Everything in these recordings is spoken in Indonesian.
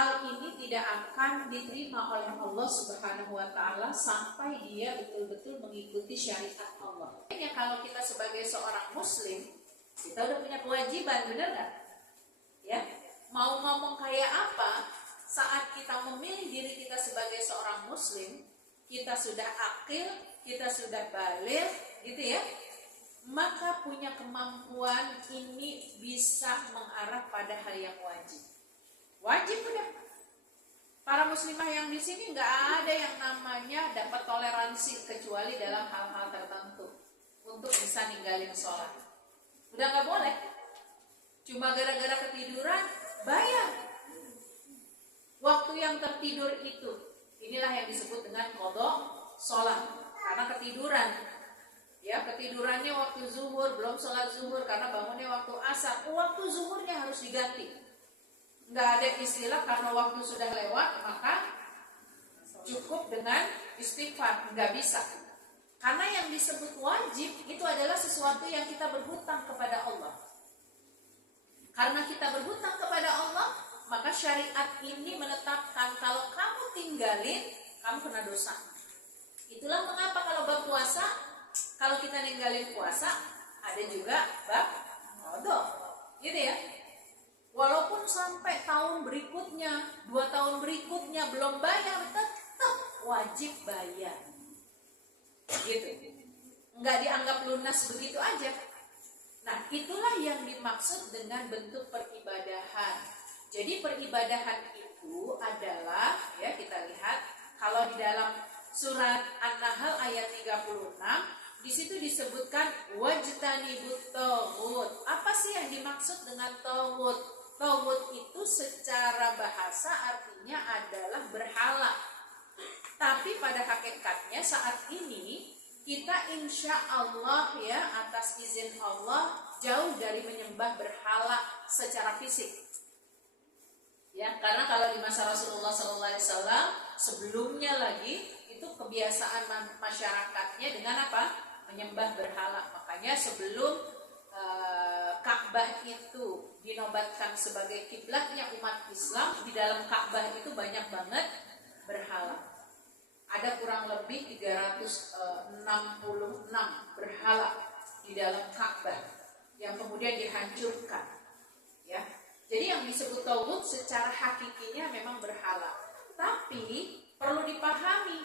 hal ini tidak akan diterima oleh Allah Subhanahu wa Ta'ala sampai dia betul-betul mengikuti syariat Allah. Kalau kita sebagai seorang Muslim, kita udah punya kewajiban, benar nggak? Ya, mau ngomong kayak apa, saat kita memilih diri kita sebagai seorang Muslim, kita sudah akil, kita sudah baligh, gitu ya, maka punya kemampuan ini bisa mengarah pada hal yang wajib. Wajib udah. Para muslimah yang di sini nggak ada yang namanya dapat toleransi kecuali dalam hal-hal tertentu untuk bisa ninggalin sholat. Udah nggak boleh. Cuma gara-gara ketiduran bayar. Waktu yang tertidur itu, inilah yang disebut dengan qadha sholat. Karena ketiduran. Ya, ketidurannya waktu zuhur, belum sholat zuhur karena bangunnya waktu asar. Waktu zuhurnya harus diganti. Nggak ada istilah karena waktu sudah lewat maka cukup dengan istighfar. Nggak bisa. Karena yang disebut wajib itu adalah sesuatu yang kita berhutang kepada Allah. Karena kita berhutang kepada Allah, maka syariat ini menetapkan kalau kamu tinggalin, kamu kena dosa. Itulah mengapa kalau bab puasa, kalau kita ninggalin puasa, ada juga bab qadha, gitu ya. Walaupun sampai tahun berikutnya, 2 tahun berikutnya belum bayar, tetap wajib bayar. Gitu. Enggak dianggap lunas begitu aja. Nah, itulah yang dimaksud dengan bentuk peribadahan. Jadi peribadahan itu adalah, ya kita lihat, kalau di dalam surat An-Nahl ayat 36, di situ disebutkan wajtanibut taghut. Apa sih yang dimaksud dengan taghut? Taghut itu secara bahasa artinya adalah berhala. Tapi pada hakikatnya saat ini kita insya Allah ya atas izin Allah jauh dari menyembah berhala secara fisik. Ya, karena kalau di masa Rasulullah SAW sebelumnya lagi itu kebiasaan masyarakatnya dengan apa? Menyembah berhala. Makanya sebelum Ka'bah itu dinobatkan sebagai kiblatnya umat Islam, di dalam Ka'bah itu banyak banget berhala. Ada kurang lebih 366 berhala di dalam Ka'bah yang kemudian dihancurkan. Ya. Jadi yang disebut taghut secara hakikinya memang berhala. Tapi perlu dipahami,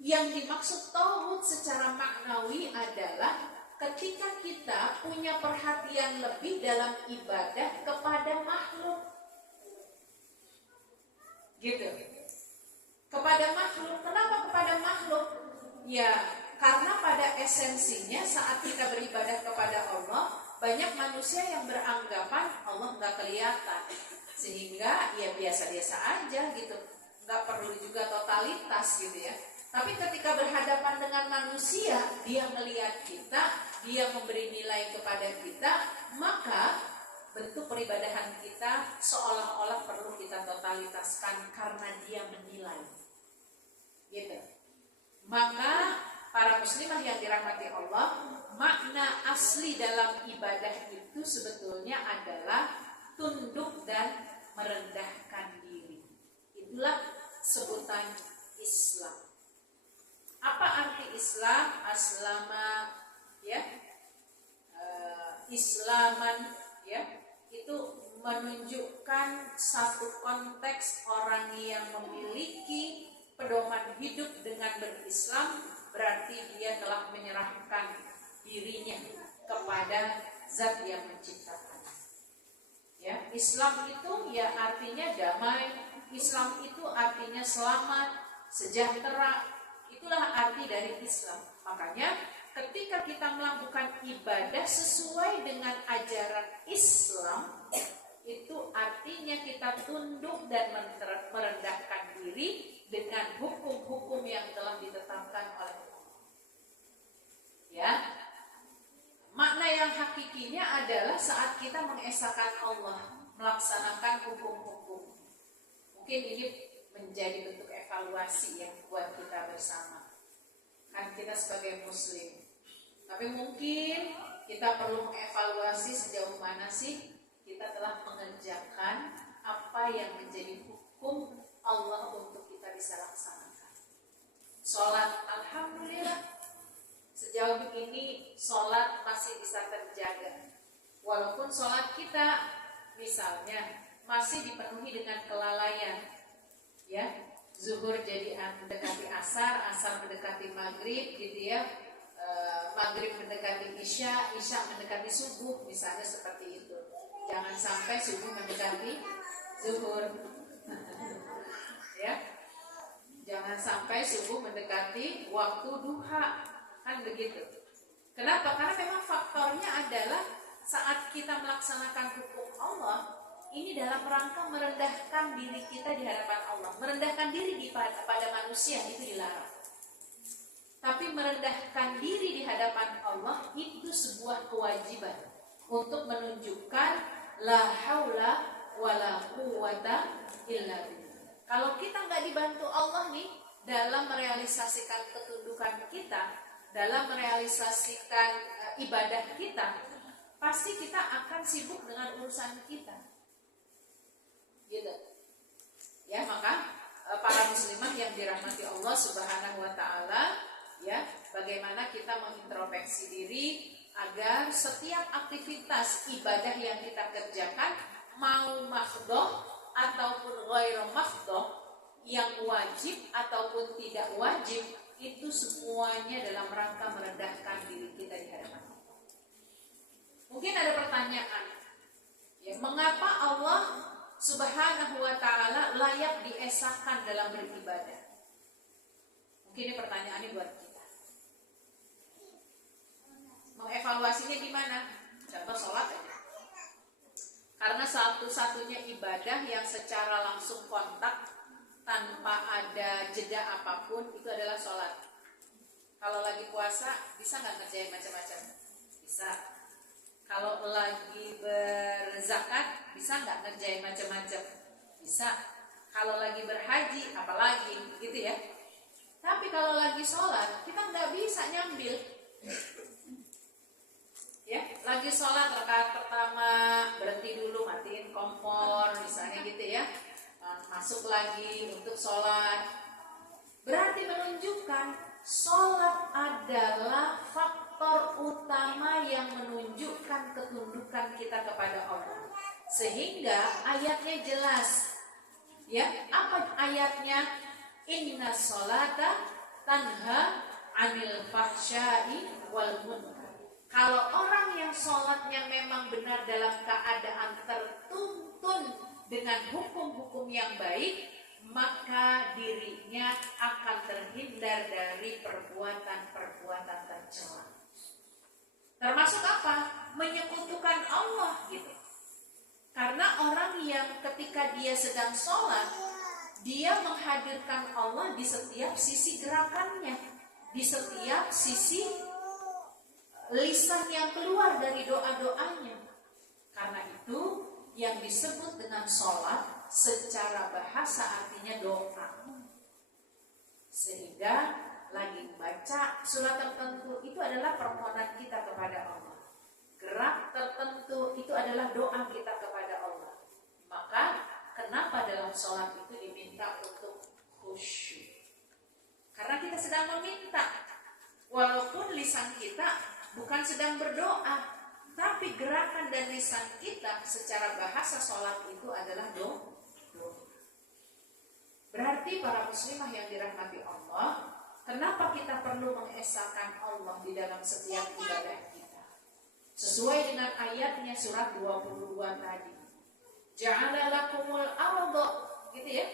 yang dimaksud taghut secara maknawi adalah ketika kita punya perhatian lebih dalam ibadah kepada makhluk. Gitu. Kepada makhluk. Kenapa kepada makhluk? Ya, karena pada esensinya saat kita beribadah kepada Allah, banyak manusia yang beranggapan Allah nggak kelihatan. Sehingga ya biasa-biasa aja gitu. Nggak perlu juga totalitas gitu ya. Tapi ketika berhadapan dengan manusia, dia melihat kita, dia memberi nilai kepada kita, maka bentuk peribadahan kita seolah-olah perlu kita totalitaskan karena dia menilai. Gitu. Maka para muslimah yang dirahmati Allah, makna asli dalam ibadah itu sebetulnya adalah tunduk dan merendahkan diri. Itulah sebutan Islam. Apa arti Islam? Aslama, ya, Islaman, ya, itu menunjukkan satu konteks orang yang memiliki pedoman hidup dengan berislam, berarti dia telah menyerahkan dirinya kepada Zat yang menciptakan. Ya, Islam itu ya artinya damai, Islam itu artinya selamat, sejahtera. Itulah arti dari Islam. Makanya ketika kita melakukan ibadah sesuai dengan ajaran Islam, itu artinya kita tunduk dan merendahkan diri dengan hukum-hukum yang telah ditetapkan oleh Allah. Ya, makna yang hakikinya adalah saat kita mengesahkan Allah, melaksanakan hukum-hukum. Mungkin ini menjadi bentuk evaluasi yang buat kita bersama. Kan kita sebagai muslim. Tapi mungkin kita perlu mengevaluasi sejauh mana sih kita telah mengerjakan apa yang menjadi hukum hukum Allah untuk kita bisa laksanakan. Sholat, alhamdulillah, sejauh ini sholat masih bisa terjaga. Walaupun sholat kita misalnya masih dipenuhi dengan kelalaian, ya, zuhur jadi mendekati asar, asar mendekati maghrib, gitu ya, maghrib mendekati isya, isya mendekati subuh, misalnya seperti itu. Jangan sampai subuh mendekati zuhur, ya. Jangan sampai subuh mendekati waktu duha, kan begitu. Kenapa? Karena memang faktornya adalah saat kita melaksanakan hukum Allah, ini dalam rangka merendahkan diri kita di hadapan Allah. Merendahkan diri pada manusia itu dilarang. Tapi merendahkan diri di hadapan Allah itu sebuah kewajiban untuk menunjukkan la haula wala quwata illa billah. Kalau kita nggak dibantu Allah nih dalam merealisasikan ketundukan kita, dalam merealisasikan ibadah kita, pasti kita akan sibuk dengan urusan kita, gitu. Ya, maka para muslimah yang dirahmati Allah Subhanahu Wa Taala, ya, bagaimana kita mengintrospeksi diri agar setiap aktivitas ibadah yang kita kerjakan, mau mahdhoh ataupun ghairu mahdhoh, yang wajib ataupun tidak wajib, itu semuanya dalam rangka merendahkan diri kita di hadapan Allah. Mungkin ada pertanyaan, ya, mengapa Allah Subhanahu Wa Taala layak diesahkan dalam beribadah? Mungkin ini pertanyaannya buat kita. Mengevaluasinya gimana? Contoh sholat aja. Karena satu-satunya ibadah yang secara langsung kontak tanpa ada jeda apapun itu adalah sholat. Kalau lagi puasa bisa nggak ngerjain macam-macam? Bisa. Kalau lagi berzakat bisa nggak ngerjain macam-macam? Bisa. Kalau lagi berhaji apalagi, gitu ya. Tapi kalau lagi sholat kita nggak bisa nyambil. Ya, lagi sholat rakaat pertama berhenti dulu, matiin kompor misalnya gitu ya, masuk lagi untuk sholat. Berarti menunjukkan sholat adalah faktor utama yang menunjukkan ketundukan kita kepada Allah. Sehingga ayatnya jelas, ya, apa ayatnya? Inna sholata tanha anil fahsyai wal munkar. Kalau orang yang sholatnya memang benar dalam keadaan tertuntun dengan hukum-hukum yang baik, maka dirinya akan terhindar dari perbuatan-perbuatan tercela. Termasuk apa? Menyekutukan Allah, gitu. Karena orang yang ketika dia sedang sholat, dia menghadirkan Allah di setiap sisi gerakannya, di setiap sisi lisan yang keluar dari doa-doanya. Karena itu yang disebut dengan sholat secara bahasa artinya doa. Sehingga lagi baca surat tertentu itu adalah permohonan kita kepada Allah. Gerak tertentu itu adalah doa kita kepada Allah. Maka kenapa dalam sholat itu diminta untuk khusyuk? Karena kita sedang meminta. Walaupun lisan kita bukan sedang berdoa, tapi gerakan dan lisan kita secara bahasa sholat itu adalah doa. Berarti para muslimah yang dirahmati Allah, kenapa kita perlu mengesahkan Allah di dalam setiap ibadah kita? Sesuai dengan ayatnya surat 22 tadi. Ja'ala lakumul arda, gitu ya.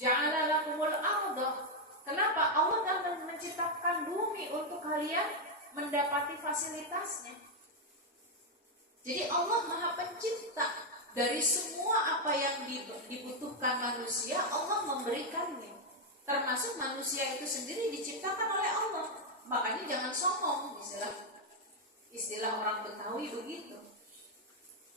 Ja'ala lakumul arda. Kenapa? Allah telah menciptakan bumi untuk kalian mendapati fasilitasnya. Jadi Allah Maha Pencipta. Dari semua apa yang dibutuhkan manusia, Allah memberikannya. Termasuk manusia itu sendiri diciptakan oleh Allah. Makanya jangan sombong, istilah orang Betawi begitu.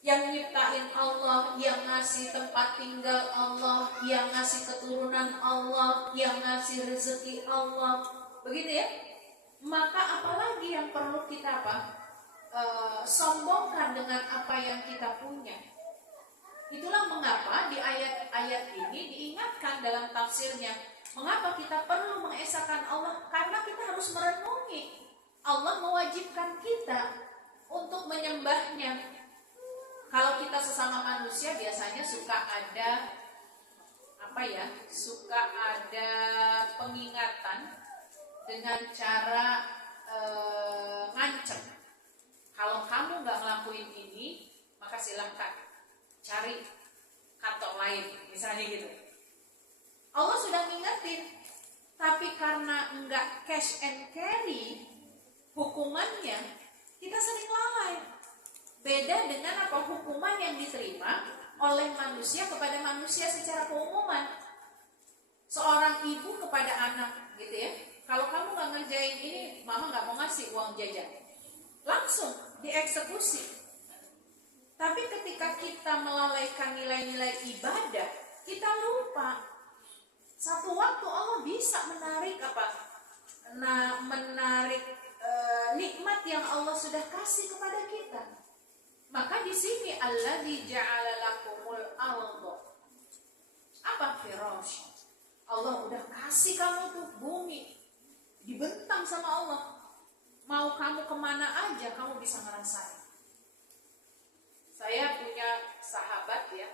Yang nyiptain Allah, yang ngasih tempat tinggal Allah, yang ngasih keturunan Allah, yang ngasih rezeki Allah, begitu ya. Maka apalagi yang perlu kita sombongkan dengan apa yang kita punya. Itulah mengapa di ayat-ayat ini diingatkan disebutkan dalam tafsirnya, mengapa kita perlu mengesahkan Allah? Karena kita harus merenungi Allah mewajibkan kita untuk menyembahnya. Kalau kita sesama manusia biasanya suka ada pengingatan dengan cara ngancem. Kalau kamu nggak ngelakuin ini, maka silahkan cari kantor lain, misalnya gitu. Allah sudah ngingetin, tapi karena nggak cash and carry hukumannya, kita sering lalai. Beda dengan hukuman yang diterima oleh manusia kepada manusia secara keumuman. Seorang ibu kepada anak, gitu ya. Kalau kamu nggak ngerjain ini, mama nggak mau ngasih uang jajan. Langsung dieksekusi. Tapi ketika kita melalaikan nilai-nilai ibadah, kita lupa. Satu waktu Allah bisa menarik nikmat yang Allah sudah kasih kepada kita. Maka di sini alladzi ja'ala lakumul ardha. Apa firasy? Allah udah kasih kamu tuh bumi, dibentang sama Allah. Mau kamu kemana aja kamu bisa ngerasain. Saya punya sahabat ya,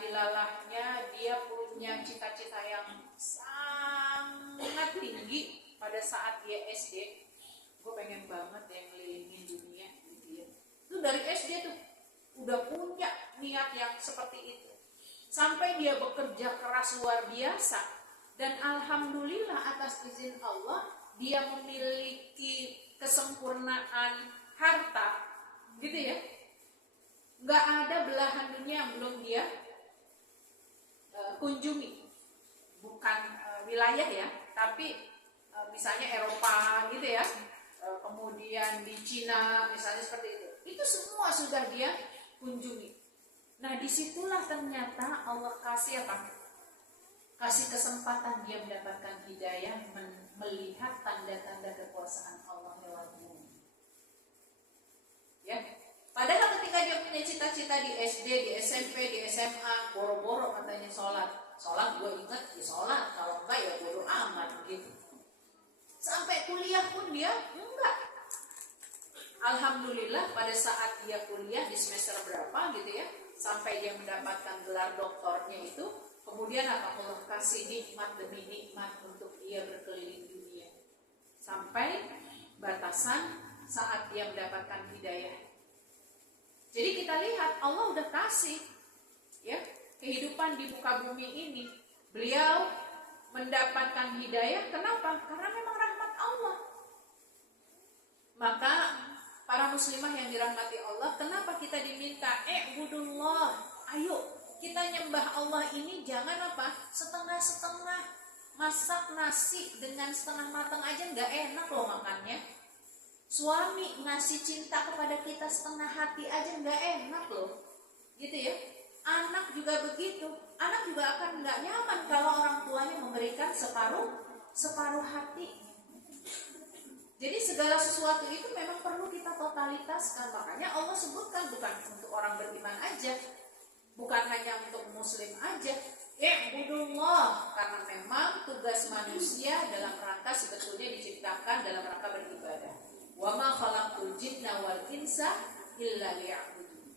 dilalahnya dia punya cita-cita yang sangat tinggi pada saat dia SD. Gue pengen banget ya ngelilingin dunia gitu ya. Itu dari SD tuh udah punya niat yang seperti itu. Sampai dia bekerja keras luar biasa, dan alhamdulillah atas izin Allah dia memiliki kesempurnaan harta, gitu ya. Nggak ada belahan dunia yang belum dia kunjungi, bukan wilayah ya, tapi misalnya Eropa, gitu ya. Kemudian di Cina, misalnya seperti itu. Itu semua sudah dia kunjungi. Nah, disitulah ternyata Allah kasih kasih kesempatan dia mendapatkan hidayah, melihat tanda-tanda kekuasaan Allah lewat bumi. Ya, padahal ketika dia punya cita-cita di SD, di SMP, di SMA, boro-boro katanya sholat gue ingat di sholat, kalau enggak ya bodo amat gitu. Sampai kuliah pun dia enggak. Alhamdulillah pada saat dia kuliah di semester berapa gitu ya, sampai dia mendapatkan gelar doktornya itu, kemudian Allah kasih nikmat demi nikmat untuk dia berkeliling dunia sampai batasan saat dia mendapatkan hidayah. Jadi kita lihat Allah udah kasih ya kehidupan di muka bumi ini. Beliau mendapatkan hidayah, kenapa? Karena memang rahmat Allah. Maka para muslimah yang dirahmati Allah, kenapa kita diminta i'budullah? Ayo kita nyembah Allah ini jangan setengah-setengah. Masak nasi dengan setengah matang aja nggak enak loh makannya. Suami ngasih cinta kepada kita setengah hati aja nggak enak loh, gitu ya. Anak juga begitu. Anak juga akan nggak nyaman kalau orang tuanya memberikan separuh hati. Jadi segala sesuatu itu memang perlu kita totalitaskan. Makanya Allah sebutkan bukan untuk orang beriman aja, bukan hanya untuk muslim aja. I'budullah, karena memang tugas manusia dalam rangka sebetulnya diciptakan dalam rangka beribadah. Wa ma khalaqtul jinna wal insa illa liya'budun.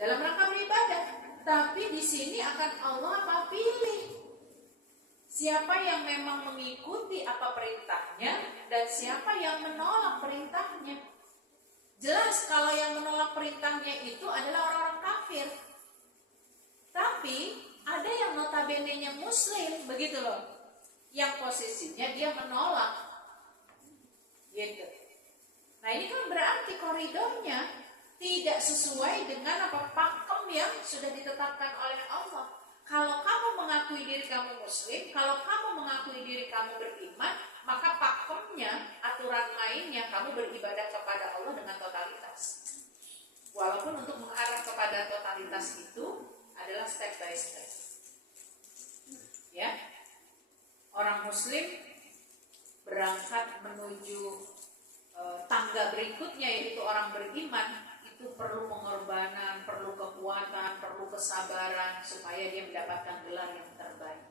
Dalam rangka beribadah. Tapi di sini akan Allah pilih. Siapa yang memang mengikuti apa perintahnya dan siapa yang menolak perintahnya. Jelas kalau yang menolak perintahnya itu adalah orang-orang kafir. Tapi ada yang notabene-nya muslim, begitu loh. Yang posisinya dia menolak. Gitu. Nah, ini kan berarti koridornya tidak sesuai dengan pakem yang sudah ditetapkan oleh Allah. Kalau kamu mengakui diri kamu muslim, kalau kamu mengakui diri kamu beriman, maka pakemnya, aturan mainnya kamu beribadah kepada Allah dengan totalitas. Walaupun untuk mengarah kepada totalitas itu adalah step by step. Ya, orang muslim berangkat menuju tangga berikutnya, yaitu orang beriman, itu itu perlu pengorbanan, perlu kekuatan, perlu kesabaran supaya dia mendapatkan gelar yang terbaik.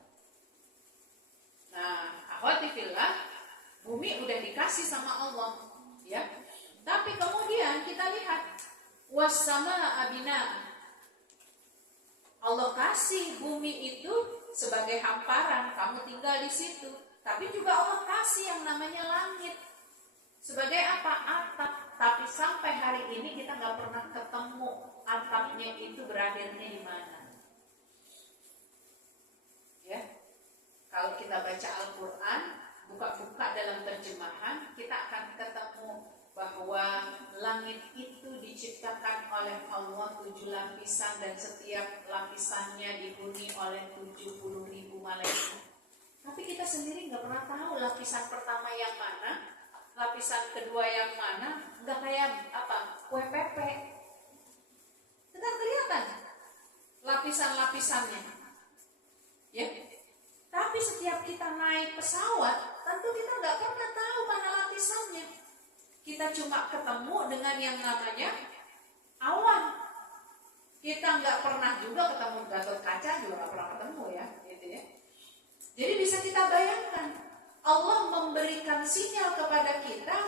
Nah, akhwati fillah, bumi udah dikasih sama Allah, ya. Tapi kemudian kita lihat was-samaa binaa. Allah kasih bumi itu sebagai hamparan, kamu tinggal di situ. Tapi juga Allah kasih yang namanya langit sebagai apa? Atap. Tapi sampai hari ini kita nggak pernah ketemu atapnya itu berakhirnya di mana. Ya, kalau kita baca Al-Quran, buka-buka dalam terjemahan, kita akan ketemu bahwa langit itu diciptakan oleh Allah 7 lapisan dan setiap lapisannya dihuni oleh 70.000 malaikat. Tapi kita sendiri nggak pernah tahu lapisan pertama yang mana, lapisan kedua yang mana. Nggak kayak apa, kue pepe. Tidak kelihatan lapisan-lapisannya, ya. Tapi setiap kita naik pesawat, tentu kita nggak pernah tahu mana lapisannya. Kita cuma ketemu dengan yang namanya awan. Kita nggak pernah juga ketemu Gatot Kaca, juga nggak pernah ketemu, ya, gitu ya. Jadi bisa kita bayangkan, Allah memberikan sinyal kepada kita,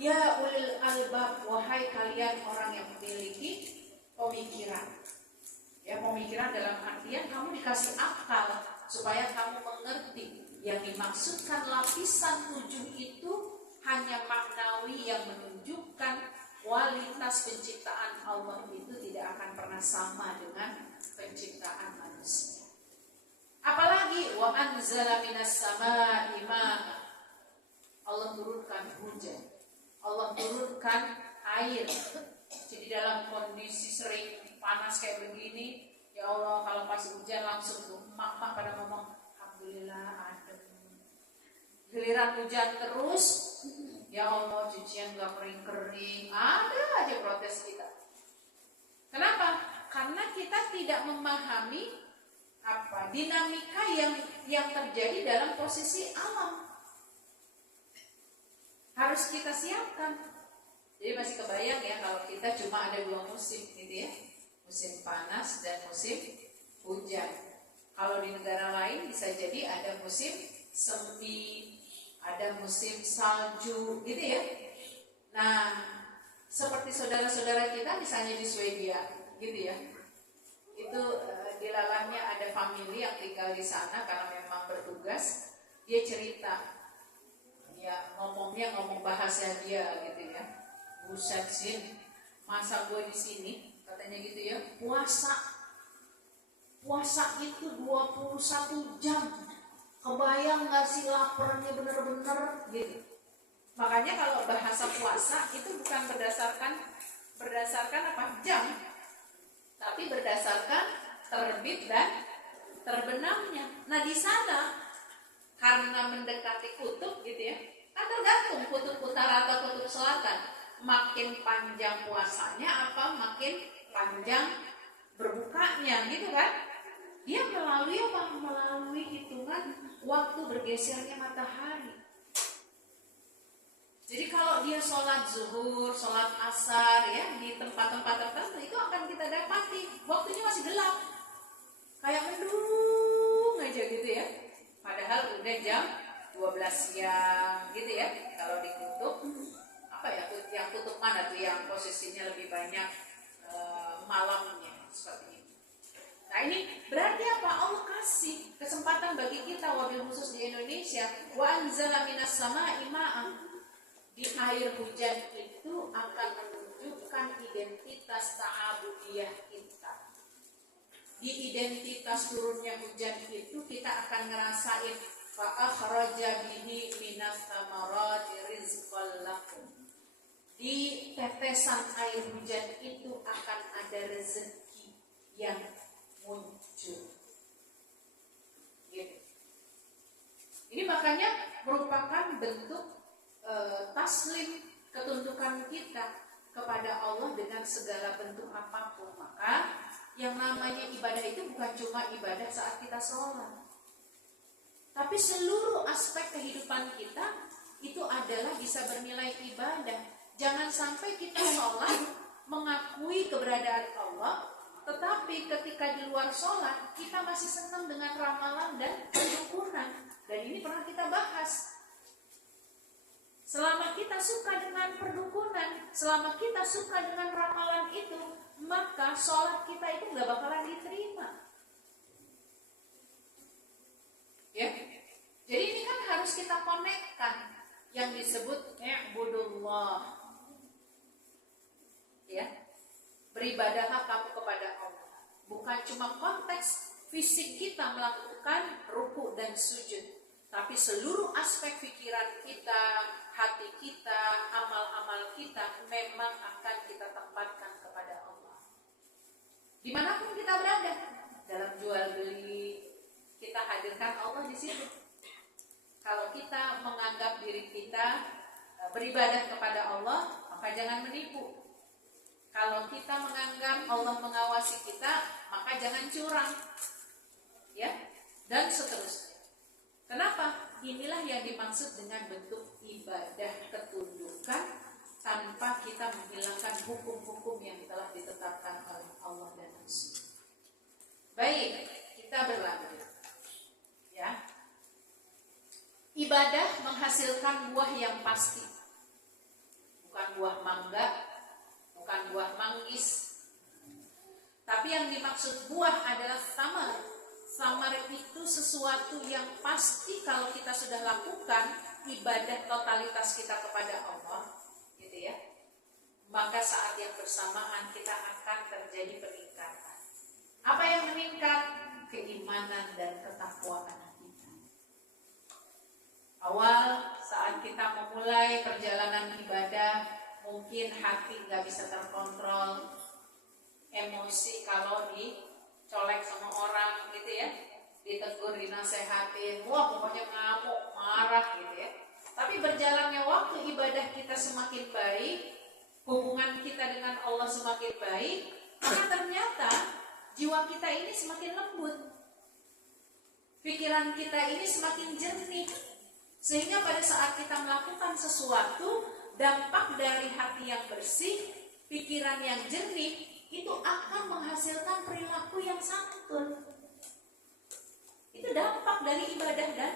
ya ulil albab, wahai kalian orang yang memiliki pemikiran. Ya, pemikiran dalam artian kamu dikasih akal supaya kamu mengerti yang dimaksudkan lapisan 7 itu hanya maknawi yang menunjukkan kualitas penciptaan Allah itu tidak akan pernah sama dengan penciptaan manusia. Apalagi wa anzala minas samaa'i maa'a. Allah turunkan hujan, Allah turunkan air. Jadi dalam kondisi sering panas kayak begini, ya Allah, kalau pas hujan langsung tuh emak-emak pada ngomong alhamdulillah adem. Giliran hujan terus, ya Allah cucian gak kering-kering, ada aja protes kita. Kenapa? Karena kita tidak memahami apa dinamika yang terjadi dalam posisi alam. Harus kita siapkan. Jadi masih kebayang ya kalau kita cuma ada 2 musim gitu ya, musim panas dan musim hujan. Kalau di negara lain bisa jadi ada musim semi, ada musim salju gitu ya. Nah, seperti saudara-saudara kita misalnya di Swedia gitu ya, itu di dalamnya ada famili yang tinggal di sana karena memang bertugas. Dia cerita, ya ngomong bahasa dia gitu ya. Buset sih, masa gue di sini katanya gitu ya, puasa itu 21 jam. Kebayang gak sih laparnya bener-bener gitu. Makanya kalau bahasa puasa itu bukan berdasarkan apa jam, tapi berdasarkan terbit dan terbenamnya. Nah di sana karena mendekati kutub gitu ya, kan tergantung kutub utara atau kutub selatan. Makin panjang puasanya apa makin panjang berbukanya gitu kan. Dia melalui apa? Melalui hitungan waktu bergesernya matahari. Jadi kalau dia sholat zuhur, sholat asar ya di tempat-tempat tertentu itu akan kita dapati waktunya masih gelap, kayak mendung aja gitu ya. Padahal udah jam 12 siang gitu ya. Kalau di kutub apa ya? Yang kutub mana tuh yang posisinya lebih banyak malamnya seperti ini. Nah ini berarti apa? Allah kasih kesempatan bagi kita, wabil khusus di Indonesia, wa anzala minas samaa'i maa'an. Di air hujan itu akan menunjukkan identitas ta'abudiyah kita. Di identitas turunnya hujan itu kita akan ngerasain fa akhraja bihi minas thamarati rizqan lakum. Di tetesan air hujan itu akan ada rezeki yang muncul. Gitu. Ini makanya merupakan bentuk taslim, ketundukan kita kepada Allah dengan segala bentuk apapun. Maka yang namanya ibadah itu bukan cuma ibadah saat kita sholat, tapi seluruh aspek kehidupan kita itu adalah bisa bernilai ibadah. Jangan sampai kita sholat mengakui keberadaan Allah, tetapi ketika di luar sholat kita masih senang dengan ramalan dan perdukunan. Dan ini pernah kita bahas. Selama kita suka dengan perdukunan, selama kita suka dengan ramalan itu, maka sholat kita itu gak bakalan diterima. Ya, jadi ini kan harus kita konekkan yang disebut i'budullah. Ya, beribadahlah kamu kepada Allah. Bukan cuma konteks fisik kita melakukan ruku dan sujud, tapi seluruh aspek pikiran kita, hati kita, amal-amal kita memang akan kita tempatkan kepada Allah. Dimanapun kita berada, dalam jual beli, kita hadirkan Allah di situ. Kalau kita menganggap diri kita beribadah kepada Allah, maka jangan menipu. Kalau kita menganggap Allah mengawasi kita, maka jangan curang. Ya, dan seterusnya. Kenapa? Inilah yang dimaksud dengan bentuk ibadah ketundukan tanpa kita menghilangkan hukum-hukum yang telah ditetapkan oleh Allah dan Rasul. Baik, kita berlanjut. Ya. Ibadah menghasilkan buah yang pasti. Bukan buah mangga, bukan buah manggis. Tapi yang dimaksud buah adalah samar. Samar itu sesuatu yang pasti kalau kita sudah lakukan ibadah totalitas kita kepada Allah, gitu ya. Maka saat yang bersamaan kita akan terjadi peningkatan. Apa yang meningkat? Keimanan dan ketakwaan kita. Awal saat kita memulai perjalanan ibadah, mungkin hati nggak bisa terkontrol, emosi kalau dicolek sama orang gitu ya, ditegur, dinasehatin, wah pokoknya ngamuk, marah gitu ya. Tapi berjalannya waktu ibadah kita semakin baik, hubungan kita dengan Allah semakin baik, maka ternyata jiwa kita ini semakin lembut, pikiran kita ini semakin jernih, sehingga pada saat kita melakukan sesuatu, dampak dari hati yang bersih, pikiran yang jernih, itu akan menghasilkan perilaku yang santun. Itu dampak dari ibadah dan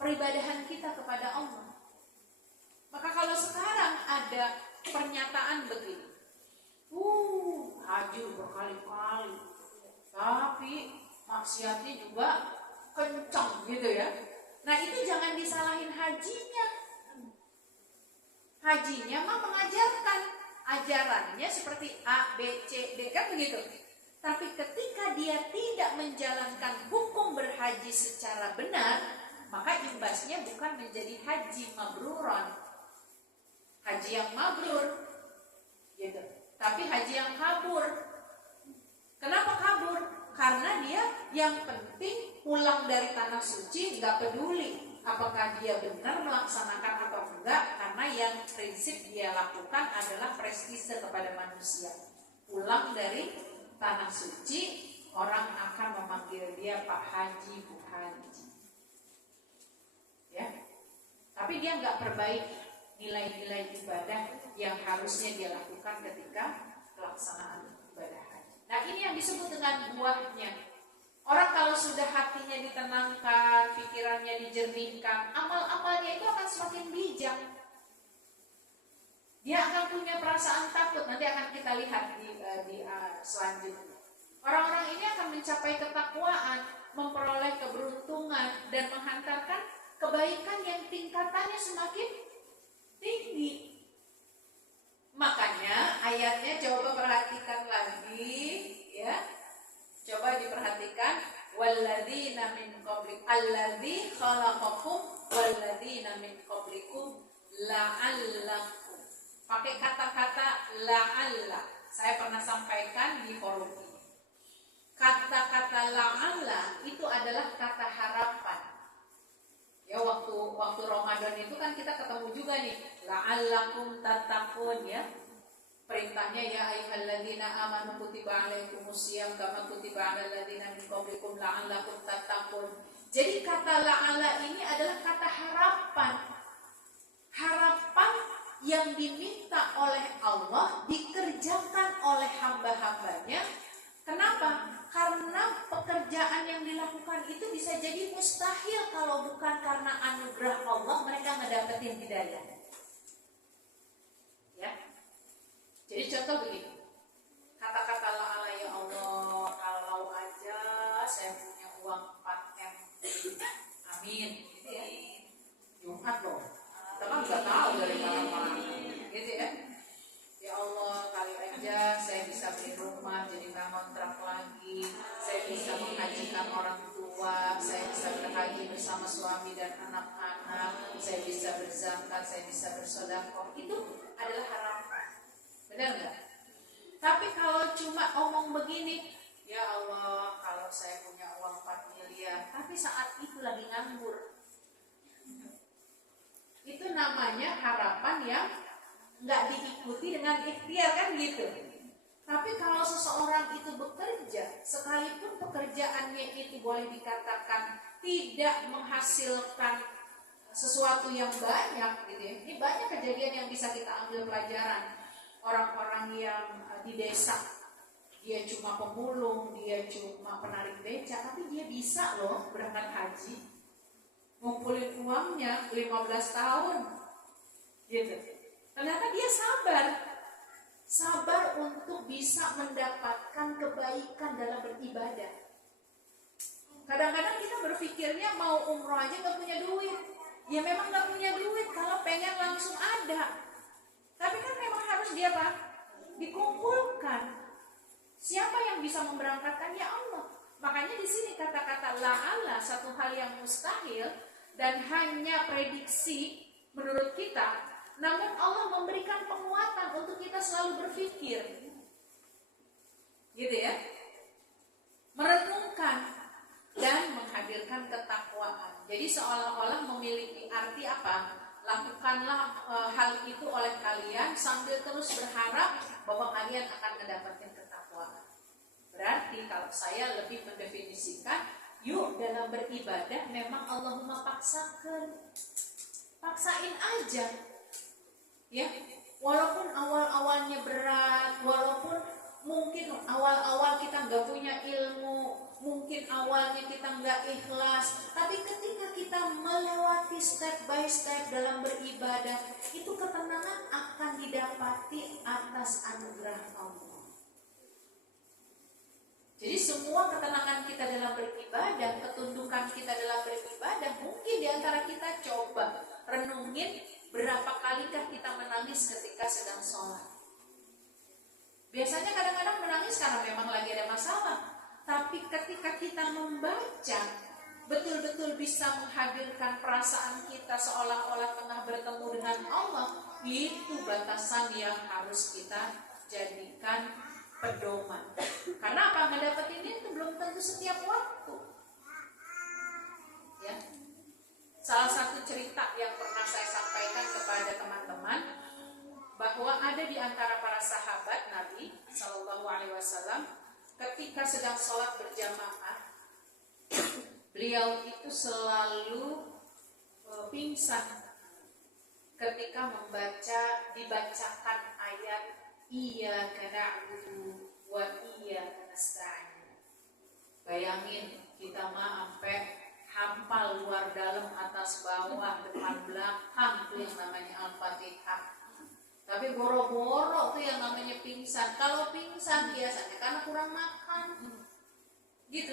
peribadahan kita kepada Allah. Maka kalau sekarang ada pernyataan begini, haji berkali-kali, tapi maksiatnya juga kencang gitu ya. Nah itu jangan disalahin hajinya. Hajinya mah mengajarkan, ajarannya seperti A, B, C, D kan begitu. Tapi ketika dia tidak menjalankan hukum berhaji secara benar, maka imbasnya bukan menjadi haji mabruron, haji yang mabrur, gitu. Tapi haji yang kabur. Kenapa kabur? Karena dia yang penting pulang dari tanah suci nggak peduli apakah dia benar melaksanakan atau enggak, karena yang prinsip dia lakukan adalah prestise kepada manusia. Pulang dari tanah suci, orang akan memanggil dia Pak Haji, Bu Haji. Ya, tapi dia nggak perbaiki nilai-nilai ibadah yang harusnya dia lakukan ketika pelaksanaan ibadah haji. Nah ini yang disebut dengan buahnya. Orang kalau sudah hatinya ditenangkan, pikirannya dijernihkan, amal-amalnya itu akan semakin bijak. Dia akan punya perasaan takut. Nanti akan kita lihat di selanjutnya. Orang-orang ini akan mencapai ketakwaan, memperoleh keberuntungan, dan menghantarkan kebaikan yang tingkatannya semakin tinggi. Makanya ayatnya coba perhatikan lagi, ya. Coba diperhatikan, walladzina min qablikum alladzi khalaqakum walladzina min qablikum la'allakum. Pakai kata-kata la'alla. Saya pernah sampaikan di forum ini. Kata-kata la'alla itu adalah kata harapan. Ya waktu Ramadan itu kan kita ketemu juga nih, la'allakum tattaqun ya. Perintahnya ya ayyuhalladzina amanu kutiba alaikumusiyam kama kutiba alal ladzina min qablikum la'allakum tattaqun. Jadi kata la'alla ini adalah kata harapan. Harapan yang diminta oleh Allah dikerjakan oleh hamba-hambanya. Kenapa? Karena pekerjaan yang dilakukan itu bisa jadi mustahil kalau bukan karena anugerah Allah mereka ngedapetin hidayah. Ya. Jadi contoh begini. Kata-kata la ala ya Allah, kalau aja saya punya uang 4M. Amin. Gitu ya. Jumat loh. Kita kan nggak tahu dari mana-mana. Gitu ya. Ya Allah, kali aja saya bisa beli rumah jadi nggak kontrak lagi, saya bisa menghajikan orang tua, saya bisa berhaji bersama suami dan anak-anak, saya bisa berzakat, saya bisa bersedekah. Itu adalah harapan, benar nggak? Tapi kalau cuma omong begini, ya Allah, kalau saya punya uang 4 miliar, tapi saat itu lagi nganggur, itu namanya harapan yang nggak diikuti dengan ikhtiar, kan gitu. Tapi kalau seseorang itu bekerja, sekalipun pekerjaannya itu boleh dikatakan tidak menghasilkan sesuatu yang banyak gitu ya. Ini banyak kejadian yang bisa kita ambil pelajaran. Orang-orang yang di desa, dia cuma pemulung, dia cuma penarik beca, tapi dia bisa loh berangkat haji, ngumpulin uangnya 15 tahun gitu. Ternyata dia sabar untuk bisa mendapatkan kebaikan dalam beribadah. Kadang-kadang kita berpikirnya mau umroh aja gak punya duit. Ya memang gak punya duit kalau pengen langsung ada. Tapi kan memang harus dia apa? Dikumpulkan. Siapa yang bisa memberangkatkan? Ya Allah. Makanya di sini kata-kata la'alla, satu hal yang mustahil dan hanya prediksi menurut kita. Namun Allah memberikan penguatan untuk kita selalu berpikir, gitu ya, merenungkan dan menghadirkan ketakwaan. Jadi seolah-olah memiliki arti apa? Lakukanlah hal itu oleh kalian sambil terus berharap bahwa kalian akan mendapatkan ketakwaan. Berarti kalau saya lebih mendefinisikan, yuk dalam beribadah memang Allahumma paksain aja. Ya, walaupun awal-awalnya berat, walaupun mungkin awal-awal kita nggak punya ilmu, mungkin awalnya kita nggak ikhlas, tapi ketika kita melewati step by step dalam beribadah, itu ketenangan akan didapati atas anugerah Allah. Jadi semua ketenangan kita dalam beribadah, ketundukan kita dalam beribadah, mungkin diantara kita coba renungin berapa kalikah kita menangis ketika sedang sholat. Biasanya kadang-kadang menangis karena memang lagi ada masalah. Tapi ketika kita membaca, betul-betul bisa menghadirkan perasaan kita seolah-olah tengah bertemu dengan Allah. Itu batasan yang harus kita jadikan pedoman. Karena apa? Mendapat ini itu belum tentu setiap waktu. Ya. Salah satu cerita yang pernah saya sampaikan kepada teman-teman, bahwa ada di antara para sahabat Nabi Shallallahu Alaihi Wasallam ketika sedang sholat berjamaah, beliau itu selalu pingsan ketika dibacakan ayat Iyyaka na'budu wa iyyaka nasta'in. Bayangin kita mah sampai hafal luar dalam atas bawah depan belakang tuh yang namanya Al-Fatihah. Tapi boro-boro tuh yang namanya pingsan. Kalau pingsan biasanya karena kurang makan, gitu.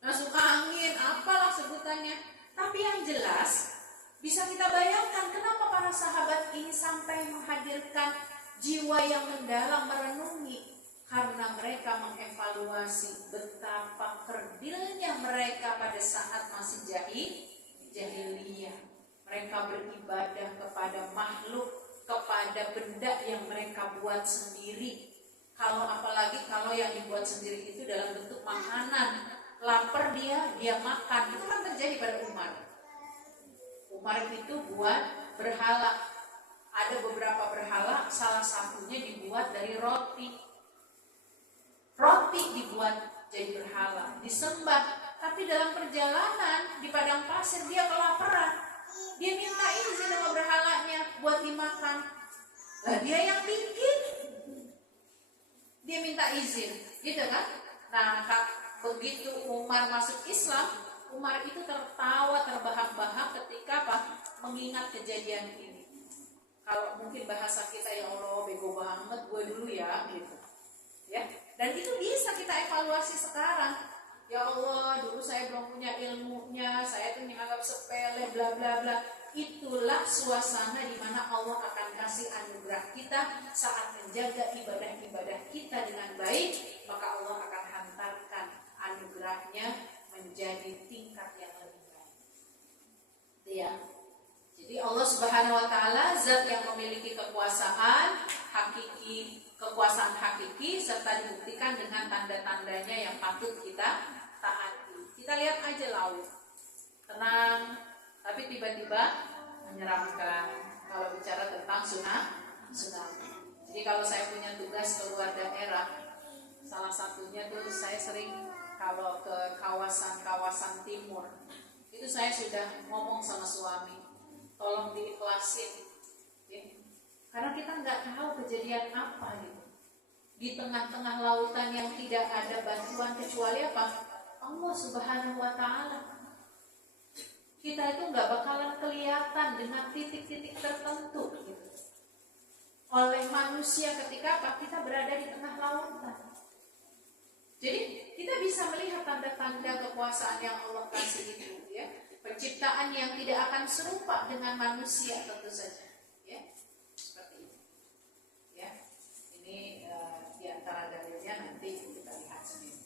Masuk angin, apalah sebutannya. Tapi yang jelas bisa kita bayangkan kenapa para sahabat ini sampai menghadirkan jiwa yang mendalam merenungi. Karena mereka mengevaluasi betapa kerdilnya mereka pada saat masih jahiliyah. Mereka beribadah kepada makhluk, kepada benda yang mereka buat sendiri. Apalagi kalau yang dibuat sendiri itu dalam bentuk makanan. Lapar dia makan. Itu kan terjadi pada Umar. Umar itu buat berhala. Ada beberapa berhala, salah satunya dibuat dari roti. Roti dibuat jadi berhala, disembah. Tapi dalam perjalanan di padang pasir dia kelaparan. Dia minta izin sama berhalanya buat dimakan. Lah dia yang bikin. Dia minta izin, gitu kan? Nah, begitu Umar masuk Islam, Umar itu tertawa terbahak-bahak ketika apa? Mengingat kejadian ini. Kalau mungkin bahasa kita, ya Allah bego banget gue dulu ya, gitu. Ya, dan itu bisa kita evaluasi sekarang. Ya Allah, dulu saya belum punya ilmunya, saya tuh menganggap sepele, bla bla bla. Itulah suasana di mana Allah akan kasih anugerah kita saat menjaga ibadah-ibadah kita dengan baik, maka Allah akan hantarkan anugerahnya menjadi tingkat yang lebih baik. Ya. Jadi Allah Subhanahu wa taala zat yang memiliki kekuasaan hakiki, kekuasaan hakiki serta dibuktikan dengan tanda-tandanya yang patut kita taati. Kita lihat aja laut. Tenang, tapi tiba-tiba menyeramkan kalau bicara tentang tsunami. Jadi kalau saya punya tugas keluar daerah, salah satunya tuh saya sering kalau ke kawasan-kawasan timur, itu saya sudah ngomong sama suami, tolong diikhlasin, ya. Karena kita nggak tahu kejadian apa gitu. Di tengah-tengah lautan yang tidak ada bantuan kecuali apa? Allah Subhanahu wa taala. Kita itu nggak bakalan kelihatan dengan titik-titik tertentu gitu, oleh manusia ketika apa? Kita berada di tengah lautan. Jadi kita bisa melihat tanda-tanda kekuasaan yang Allah kasih itu, ya. Penciptaan yang tidak akan serupa dengan manusia tentu saja, ya. Seperti itu, ya. Ini di antara dalilnya nanti kita lihat sendiri.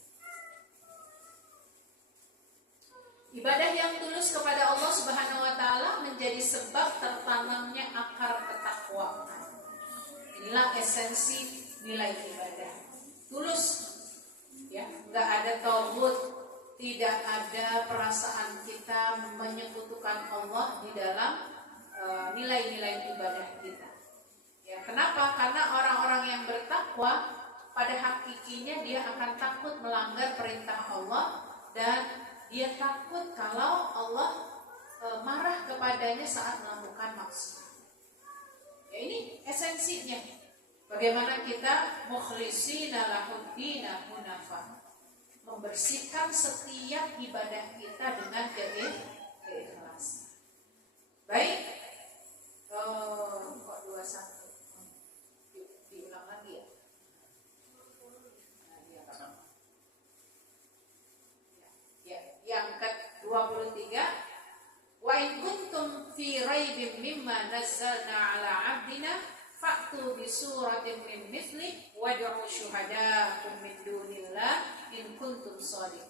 Ibadah yang tulus kepada Allah Subhanahu wa taala menjadi sebab tertanamnya akar ketakwaan. Inilah esensi nilai ibadah. Tulus, ya, enggak ada tauhid, tidak ada perasaan kita menyekutukan Allah di dalam nilai-nilai ibadah kita. Ya, kenapa? Karena orang-orang yang bertakwa pada hakikinya dia akan takut melanggar perintah Allah dan dia takut kalau Allah marah kepadanya saat melakukan maksiat. Ya, ini esensinya. Bagaimana kita mukhlishina lahuddina hunafa, membersihkan setiap ibadah kita dengan keikhlasan. Baik, kok 21 diulang lagi ya? Yang ke-23, wa in kuntum fi raibin mimma nazzalna ala 'abdina fa'tu bi suratin min mithli wad'u syuhadaakum min dunillah in kuntum shadiqin.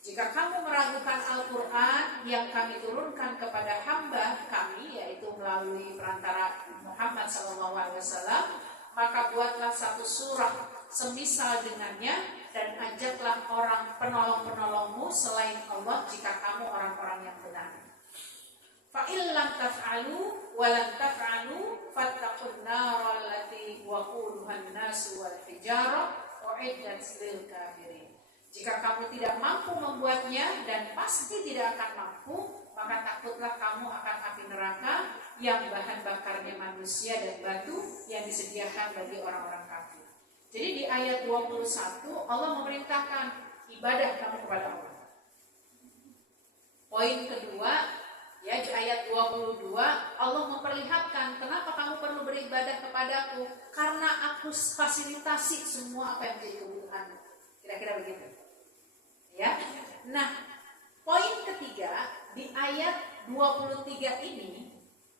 Jika kamu meragukan Al-Qur'an yang kami turunkan kepada hamba kami, yaitu melalui perantara Muhammad SAW, maka buatlah satu surah semisal dengannya dan ajaklah orang penolong-penolongmu selain Allah jika kamu orang-orang yang benar. Fa illam taf'alu wa lam taf'alu fattaqun nar allati waquduhan nasu wal hijarah uiddat lil kafirin. Jika kamu tidak mampu membuatnya dan pasti tidak akan mampu, maka takutlah kamu akan api neraka yang bahan bakarnya manusia dan batu yang disediakan bagi orang-orang kafir. Jadi di ayat 21 Allah memerintahkan ibadah kamu kepada Allah. Poin kedua, ya, di ayat 22 Allah memperlihatkan kenapa kamu perlu beribadah kepadaku, karena aku fasilitasi semua apa yang menjadi kebutuhanmu. Kira-kira begitu, ya. Nah, poin ketiga di ayat 23 ini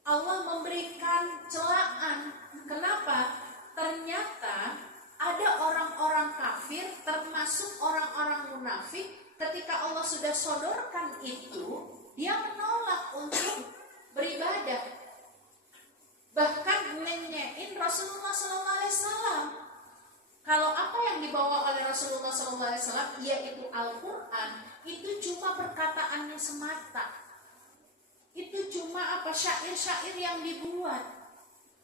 Allah memberikan celaan. Kenapa? Ternyata ada orang-orang kafir termasuk orang-orang munafik, ketika Allah sudah sodorkan itu, dia menolak untuk beribadah. Bahkan menyein Rasulullah SAW. Kalau apa yang dibawa oleh Rasulullah SAW, yaitu Al-Quran, itu cuma perkataannya semata. Itu cuma syair-syair yang dibuat.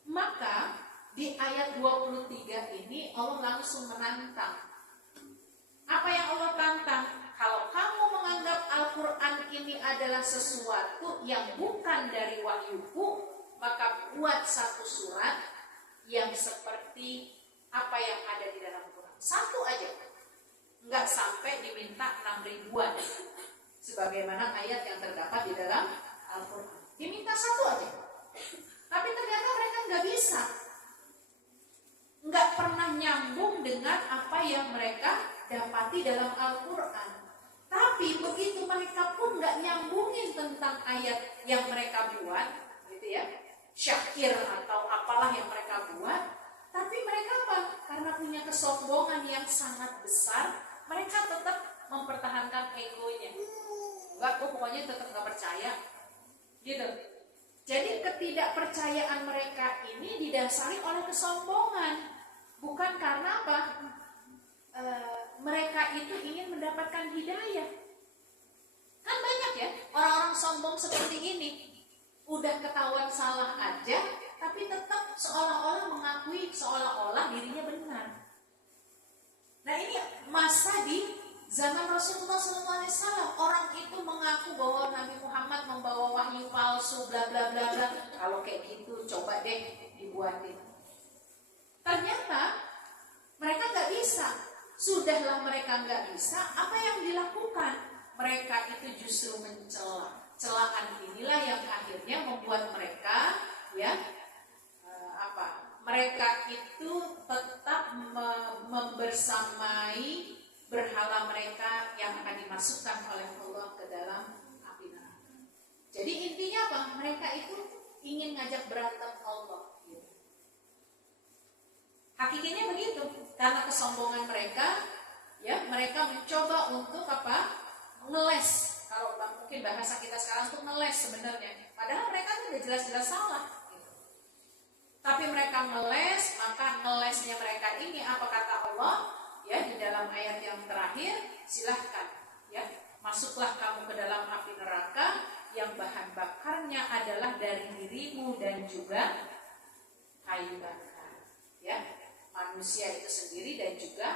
Maka di ayat 23 ini Allah langsung menantang. Apa yang Allah tantang? Kalau kamu menganggap Al-Quran ini adalah adalah sesuatu yang bukan dari wahyuku, maka buat satu surat yang seperti apa yang ada di dalam Quran. Satu aja, nggak sampai diminta 6 ribuan sebagaimana ayat yang terdapat di dalam Al-Quran. Diminta satu aja, tapi ternyata mereka nggak bisa, nggak pernah nyambung dengan apa yang mereka dapati dalam Al-Quran. Tapi begitu mereka pun nggak nyambungin tentang ayat yang mereka buat, gitu ya, syakir atau apalah yang mereka buat, tapi mereka apa? Karena punya kesombongan yang sangat besar, mereka tetap mempertahankan egonya. Enggak, kok pokoknya tetap nggak percaya, gitu. Jadi ketidakpercayaan mereka ini didasari oleh kesombongan, bukan karena apa? Mereka itu ingin mendapatkan hidayah. Kan banyak ya orang-orang sombong seperti ini, udah ketahuan salah aja, tapi tetap seolah-olah mengakui seolah-olah dirinya benar. Nah ini masa di zaman Rasulullah SAW, orang itu mengaku bahwa Nabi Muhammad membawa wahyu palsu, bla bla bla bla. Kalau kayak gitu coba deh dibuatin. Ternyata mereka nggak bisa. Sudahlah mereka nggak bisa, apa yang dilakukan? Mereka itu justru mencela. Celaan inilah yang akhirnya membuat mereka mereka itu tetap membersamai berhala mereka yang akan dimasukkan oleh Allah ke dalam api neraka. Jadi intinya apa? Mereka itu ingin ngajak berantem Allah. Hakikinya begitu, karena kesombongan mereka, ya mereka mencoba untuk apa? Ngeles. Kalau mungkin bahasa kita sekarang tuh ngeles sebenarnya. Padahal mereka tuh udah jelas-jelas salah. Gitu. Tapi mereka ngeles, maka ngelesnya mereka ini apa kata Allah? Ya di dalam ayat yang terakhir, silahkan, ya masuklah kamu ke dalam api neraka yang bahan bakarnya adalah dari dirimu dan juga kayu bakar. Ya. Manusia itu sendiri dan juga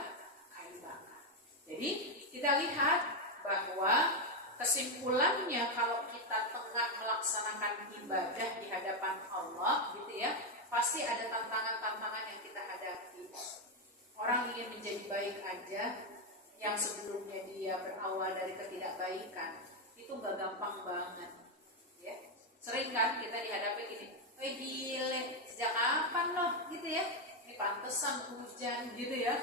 kayu bakar. Jadi kita lihat bahwa kesimpulannya kalau kita tengah melaksanakan ibadah di hadapan Allah, gitu ya, pasti ada tantangan-tantangan yang kita hadapi. Orang ingin menjadi baik aja, yang sebelumnya dia berawal dari ketidakbaikan, itu nggak gampang banget. Ya, sering kan kita dihadapi gini, gile, sejak kapan loh, gitu ya? Ini pantesan hujan gitu ya.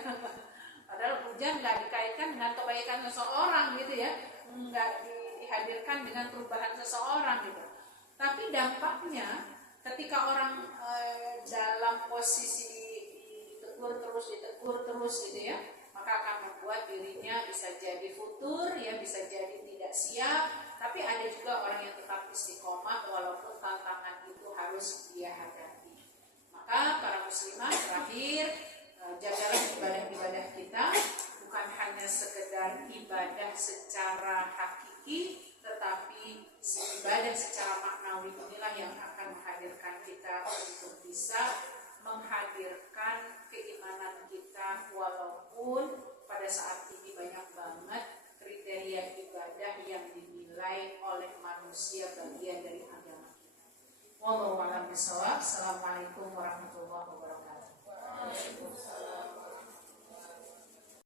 Padahal hujan nggak dikaitkan dengan kebaikan seseorang gitu ya, nggak dihadirkan dengan perubahan seseorang gitu. Tapi dampaknya ketika orang dalam posisi ditegur terus gitu ya, maka akan membuat dirinya bisa jadi futur ya, bisa jadi tidak siap. Tapi ada juga orang yang tetap istiqomah walaupun tantangan itu harus dia hadapi. Maka para muslimah terakhir, jagalah ibadah-ibadah kita, bukan hanya sekedar ibadah secara hakiki, tetapi ibadah secara maknawi inilah yang akan menghadirkan kita untuk bisa menghadirkan keimanan kita, walaupun pada saat ini banyak banget kriteria ibadah yang dinilai oleh manusia bagian dari agama. Wallahu a'lam bishawab. Assalamualaikum warahmatullahi wabarakatuh.